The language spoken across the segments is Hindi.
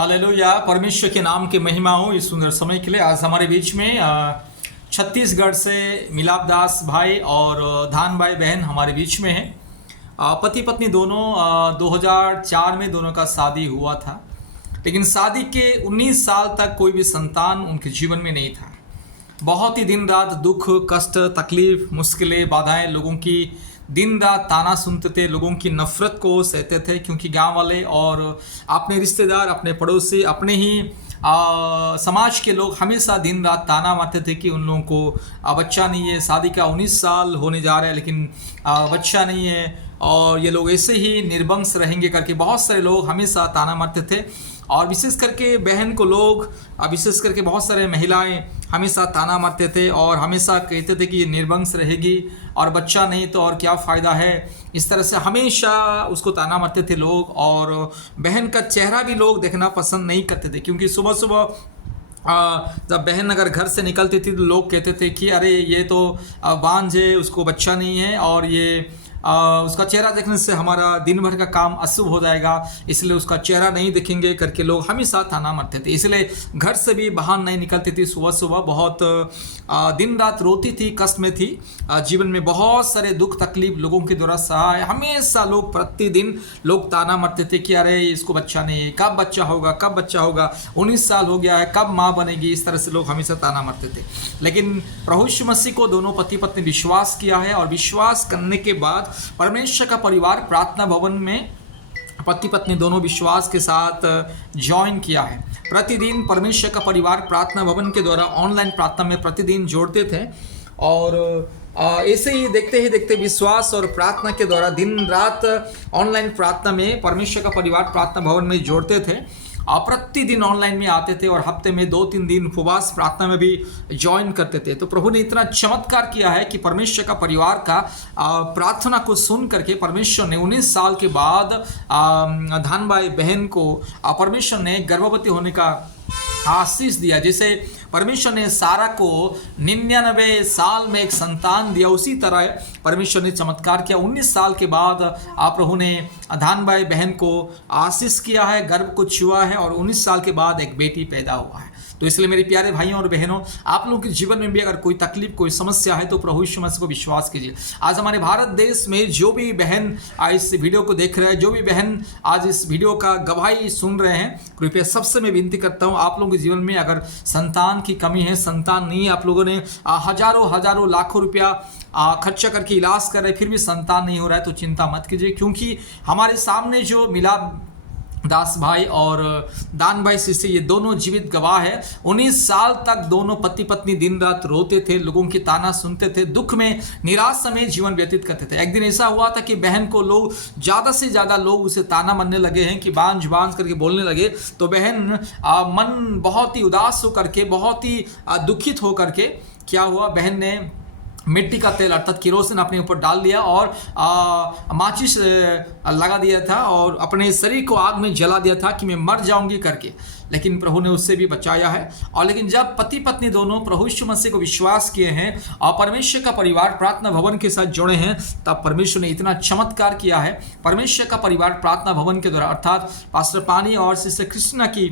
हालेलुया। परमेश्वर के नाम की महिमा हो इस सुंदर समय के लिए। आज हमारे बीच में छत्तीसगढ़ से मिलाप दास भाई और धान भाई बहन हमारे बीच में हैं। पति पत्नी दोनों 2004 में दोनों का शादी हुआ था, लेकिन शादी के 19 साल तक कोई भी संतान उनके जीवन में नहीं था। बहुत ही दिन रात दुख, कष्ट, तकलीफ, मुश्किलें, बाधाएं, लोगों की दिन रात ताना सुनते थे, लोगों की नफरत को सहते थे, क्योंकि गांव वाले और अपने रिश्तेदार, अपने पड़ोसी, अपने ही समाज के लोग हमेशा दिन रात ताना मारते थे कि उन लोगों को बच्चा नहीं है। शादी का 19 साल होने जा रहा है लेकिन बच्चा नहीं है और ये लोग ऐसे ही निर्वंश रहेंगे करके बहुत सारे लोग हमेशा ताना मारते थे। और विशेष करके बहन को लोग, विशेष करके बहुत सारे महिलाएं हमेशा ताना मारते थे और हमेशा कहते थे कि ये निर्वंश रहेगी और बच्चा नहीं तो और क्या फ़ायदा है। इस तरह से हमेशा उसको ताना मारते थे लोग। और बहन का चेहरा भी लोग देखना पसंद नहीं करते थे, क्योंकि सुबह सुबह जब बहन अगर घर से निकलती थी तो लोग कहते थे कि अरे ये तो बांझ है, उसको बच्चा नहीं है और ये उसका चेहरा देखने से हमारा दिन भर का काम अशुभ हो जाएगा, इसलिए उसका चेहरा नहीं देखेंगे करके लोग हमेशा ताना मारते थे। इसलिए घर से भी बाहर नहीं निकलती थी। सुबह सुबह बहुत दिन रात रोती थी, कष्ट में थी। जीवन में बहुत सारे दुख तकलीफ लोगों के द्वारा सहा है। हमेशा लोग प्रतिदिन लोग ताना मारते थे कि अरे इसको बच्चा नहीं है, कब बच्चा होगा, कब बच्चा होगा, 19 साल हो गया है, कब माँ बनेगी। इस तरह से लोग हमेशा ताना मारते थे। लेकिन प्रभु यीशु मसीह को दोनों पति पत्नी विश्वास किया है और विश्वास करने के बाद परमेश्वर का परिवार प्रार्थना भवन में पति पत्नी दोनों विश्वास के साथ ज्वाइन किया है। प्रतिदिन परमेश्वर का परिवार प्रार्थना भवन के द्वारा ऑनलाइन प्रार्थना में प्रतिदिन जोड़ते थे और ऐसे ही देखते विश्वास और प्रार्थना के द्वारा दिन रात ऑनलाइन प्रार्थना में परमेश्वर का परिवार प्रार्थना भवन में जोड़ते थे। प्रतिदिन ऑनलाइन में आते थे और हफ्ते में 2-3 दिन उपवास प्रार्थना में भी ज्वाइन करते थे। तो प्रभु ने इतना चमत्कार किया है कि परमेश्वर का परिवार का प्रार्थना को सुन करके परमेश्वर ने 19 साल के बाद धान भाई बहन को परमेश्वर ने गर्भवती होने का आशीष दिया। जैसे परमेश्वर ने सारा को 99 साल में एक संतान दिया, उसी तरह परमेश्वर ने चमत्कार किया। 19 साल के बाद प्रभु ने धान भाई बहन को आशीष किया है, गर्भ को छुआ है और 19 साल के बाद एक बेटी पैदा हुआ है। तो इसलिए मेरे प्यारे भाइयों और बहनों, आप लोगों के जीवन में भी अगर कोई तकलीफ, कोई समस्या है तो प्रभु यीशु मसीह को विश्वास कीजिए। आज हमारे भारत देश में जो भी बहन इस वीडियो को देख रहे हैं, जो भी बहन आज इस वीडियो का गवाही सुन रहे हैं, कृपया सबसे मैं विनती करता हूँ, आप लोगों के जीवन में अगर संतान की कमी है, संतान नहीं है, आप लोगों ने हजारों लाखों रुपया खर्चा करके इलाज कर रहे, फिर भी संतान नहीं हो रहा है, तो चिंता मत कीजिए, क्योंकि हमारे सामने जो मिलाप दास भाई और दान भाई शिष्य, ये दोनों जीवित गवाह है। 19 साल तक दोनों पति पत्नी दिन रात रोते थे, लोगों की ताना सुनते थे, दुख में, निराशा में जीवन व्यतीत करते थे। एक दिन ऐसा हुआ था कि बहन को लोग ज़्यादा से ज़्यादा लोग उसे ताना मारने लगे हैं कि बांझ करके बोलने लगे। तो बहन मन बहुत ही उदास होकर के, बहुत ही दुखित होकर के क्या हुआ, बहन ने मिट्टी का तेल अर्थात किरोसिन अपने ऊपर डाल लिया और माचिस लगा दिया था और अपने शरीर को आग में जला दिया था कि मैं मर जाऊंगी करके। लेकिन प्रभु ने उससे भी बचाया है। और लेकिन जब पति पत्नी दोनों प्रभु यीशु मसीह को विश्वास किए हैं और परमेश्वर का परिवार प्रार्थना भवन के साथ जुड़े हैं, तब परमेश्वर ने इतना चमत्कार किया है। परमेश्वर का परिवार प्रार्थना भवन के द्वारा अर्थात पास्टर पानी और सिस्टर कृष्णा की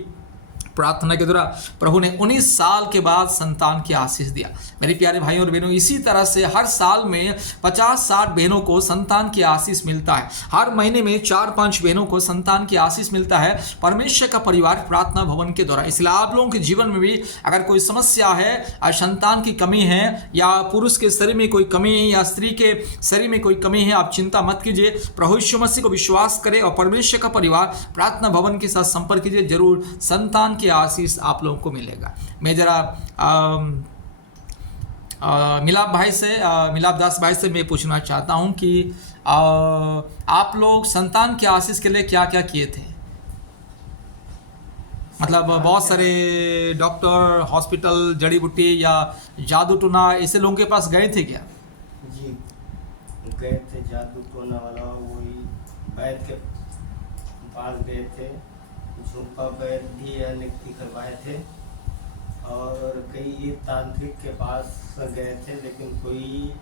प्रार्थना के द्वारा प्रभु ने 19 साल के बाद संतान की आशीष दिया। मेरे प्यारे भाइयों और बहनों, इसी तरह से हर साल में 50-60 बहनों को संतान की आशीष मिलता है। हर महीने में 4-5 बहनों को संतान की आशीष मिलता है परमेश्वर का परिवार प्रार्थना भवन के द्वारा। इसलिए आप लोगों के जीवन में भी अगर कोई समस्या है, संतान की कमी है, या पुरुष के शरीर में कोई कमी है, या स्त्री के शरीर में कोई कमी है, आप चिंता मत कीजिए। प्रभु यीशु मसीह को विश्वास करें और परमेश्वर का परिवार प्रार्थना भवन के साथ संपर्क कीजिए, जरूर संतान की आशीष आप लोगों को मिलेगा। मैं जरा मिलाप दास भाई से मैं पूछना चाहता हूं कि आप लोग संतान की आशीष के लिए क्या क्या किए थे? मतलब बहुत सारे डॉक्टर, हॉस्पिटल, जड़ी बूटी या जादू टोना ऐसे लोगों के पास गए थे क्या? जी गए थे, जादू टोना वाला वही वैद्य के पास गए थे, झुंपा वैद्य भी नियुक्ति करवाए थे और कई तांत्रिक के पास गए थे, लेकिन कोई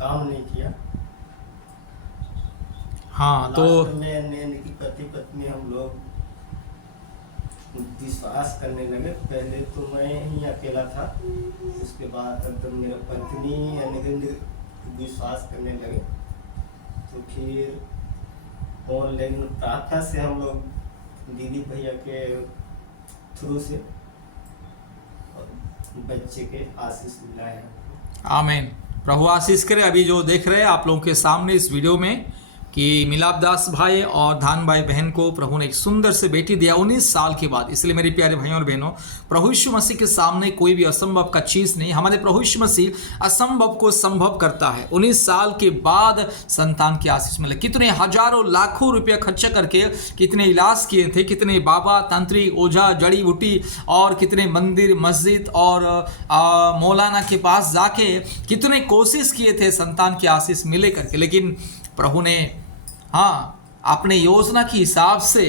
काम नहीं किया। हाँ, तो में पति पत्नी हम लोग विश्वास करने लगे। पहले तो मैं ही अकेला था, उसके बाद तब मेरा पत्नी यानी विश्वास करने लगे। तो फिर ऑनलाइन प्रार्थना से हम लोग दीदी भैया के थ्रू से बच्चे के आशीष मिला है। आमीन। प्रभु आशीष करे। अभी जो देख रहे हैं आप लोगों के सामने इस वीडियो में कि मिलापदास भाई और धान भाई बहन को प्रभु ने एक सुंदर से बेटी दिया 19 साल के बाद। इसलिए मेरे प्यारे भाइयों और बहनों, प्रभु यीशु मसीह के सामने कोई भी असंभव का चीज़ नहीं। हमारे प्रभु यीशु मसीह असंभव को संभव करता है। 19 साल के बाद संतान की आशीष मिले। कितने हजारों लाखों रुपया खर्चा करके कितने इलाज किए थे, कितने बाबा, तांत्रिक, ओझा, जड़ी बूटी और कितने मंदिर, मस्जिद और मौलाना के पास जाके कितने कोशिश किए थे संतान की आशीष मिले करके, लेकिन प्रभु ने अपने योजना के हिसाब से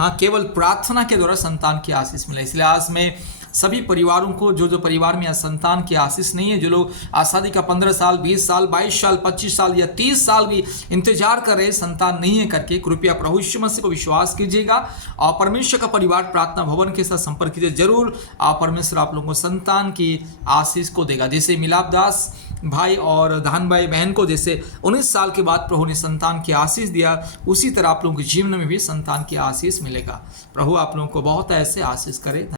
केवल प्रार्थना के द्वारा संतान की आशीष मिला। इसलिए आज मैं सभी परिवारों को, जो परिवार में संतान की आशीष नहीं है, जो लोग शादी का 15 साल, 20 साल, 22 साल, 25 साल या 30 साल भी इंतजार कर रहे संतान नहीं है करके, कृपया प्रभु यीशु मसीह को विश्वास कीजिएगा और परमेश्वर का परिवार प्रार्थना भवन के साथ संपर्क कीजिए। जरूर परमेश्वर आप लोगों को संतान की आशीष को देगा। जैसे मिलापदास भाई और धान भाई बहन को जैसे 19 साल के बाद प्रभु ने संतान की आशीष दिया, उसी तरह आप लोगों के जीवन में भी संतान की आशीष मिलेगा। प्रभु आप लोगों को बहुत ऐसे आशीष करे।